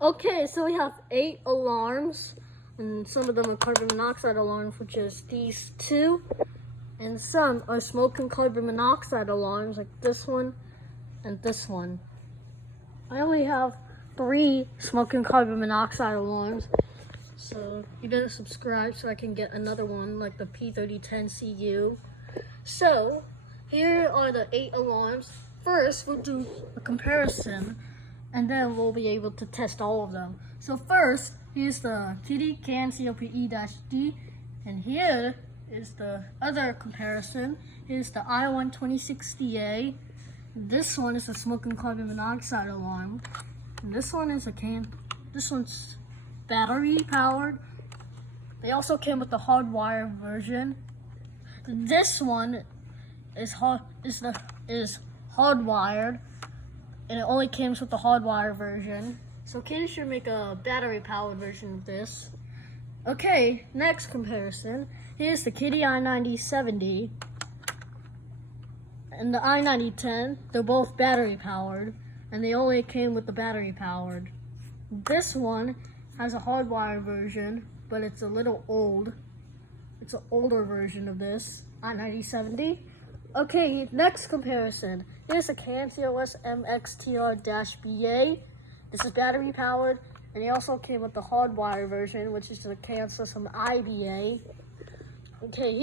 Okay, so we have 8 alarms, and some of them are carbon monoxide alarms, which is these 2, and some are smoke and carbon monoxide alarms, like this one and this one. I only have 3 smoke and carbon monoxide alarms, so you better subscribe so I can get another one, like the P3010CU. So, here are the 8 alarms. First, we'll do a comparison, and then we'll be able to test all of them. So first, here's the Kitty Can COPE-D, and here is the other comparison. Here's the I12060A. This one is a smoke and carbon monoxide alarm. And this one is this one's battery powered. They also came with the hardwire version. This one is hardwired, and it only comes with the hardwire version. So Kitty should make a battery powered version of this. Okay, next comparison. Here's the Kitty i9070 and the i9010. They're both battery powered, and they only came with the battery powered. This one has a hardwire version, but it's a little old. It's an older version of this i9070. Okay, next comparison. Here's a CanCOS MXTR-BA. This is battery powered, and it also came with the hardwire version, which is the CanSystem IBA. Okay,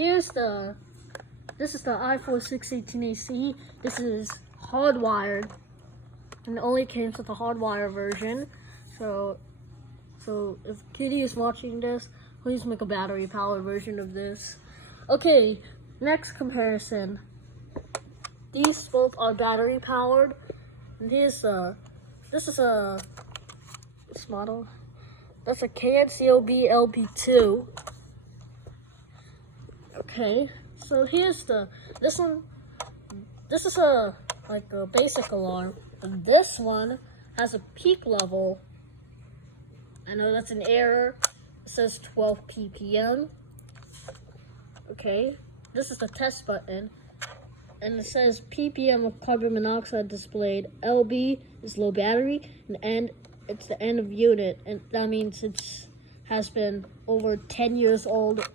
this is the i4-618AC. This is hardwired, and it only came with the hardwire version. So if Kitty is watching this, please make a battery powered version of this. Okay, next comparison. These both are battery powered. And this model. That's a CanCOB LP2. Okay, so here's this is a basic alarm. And this one has a peak level. I know that's an error. It says 12 ppm. Okay, this is the test button, and it says ppm of carbon monoxide displayed. LB is low battery, and it's the end of unit, and that means it has been over 10 years old,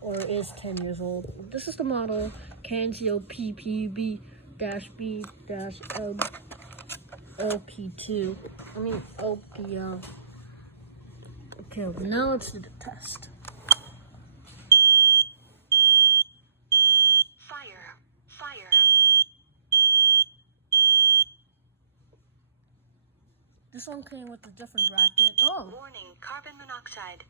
or is 10 years old. This is the model CanCO PPB-B-LP2. LPL. Okay, now let's do the test. Fire. This one came with a different bracket. Oh! Warning, carbon monoxide.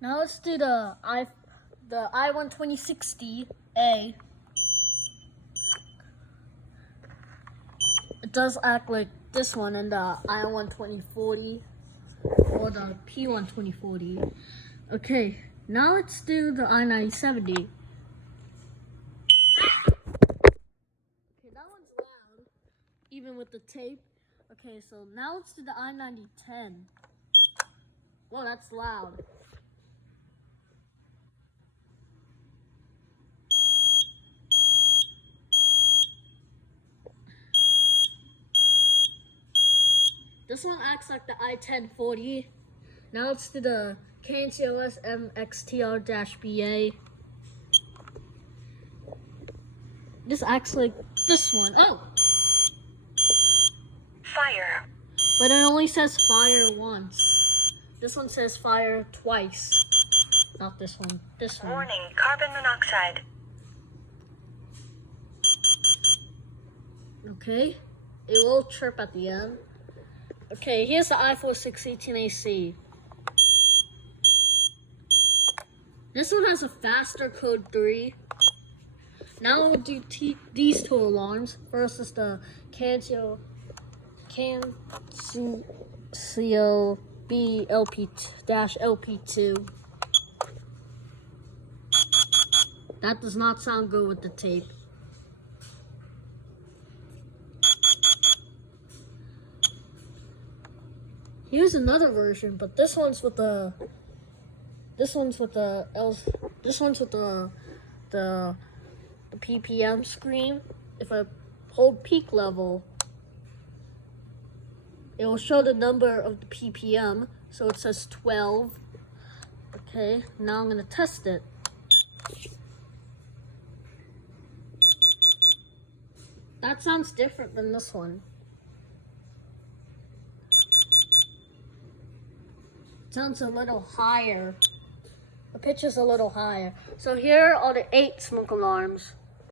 Now let's do the i12060A. It does act like this one and the i12040 or the P12040. Okay, now let's do the i9070. Okay, that one's loud, even with the tape. Okay, so now let's do the i9010. Whoa, that's loud. This one acts like the i1040. Now let's do the CanCOS MXTR-BA. This acts like this one. Oh! Fire. But it only says fire once. This one says fire twice. Not this one. This one. Warning, carbon monoxide. Okay. It will chirp at the end. Okay, here's the i4-618AC. This one has a faster code 3. Now we'll do these 2 alarms. First is the CanCOB LP2. That does not sound good with the tape. Here's another version, but this one's with the ppm screen. If I hold peak level, it will show the number of the ppm. So it says 12. Okay, now I'm gonna test it. That sounds different than this one. It sounds a little higher. The pitch is a little higher. So here are the 8 smoke alarms.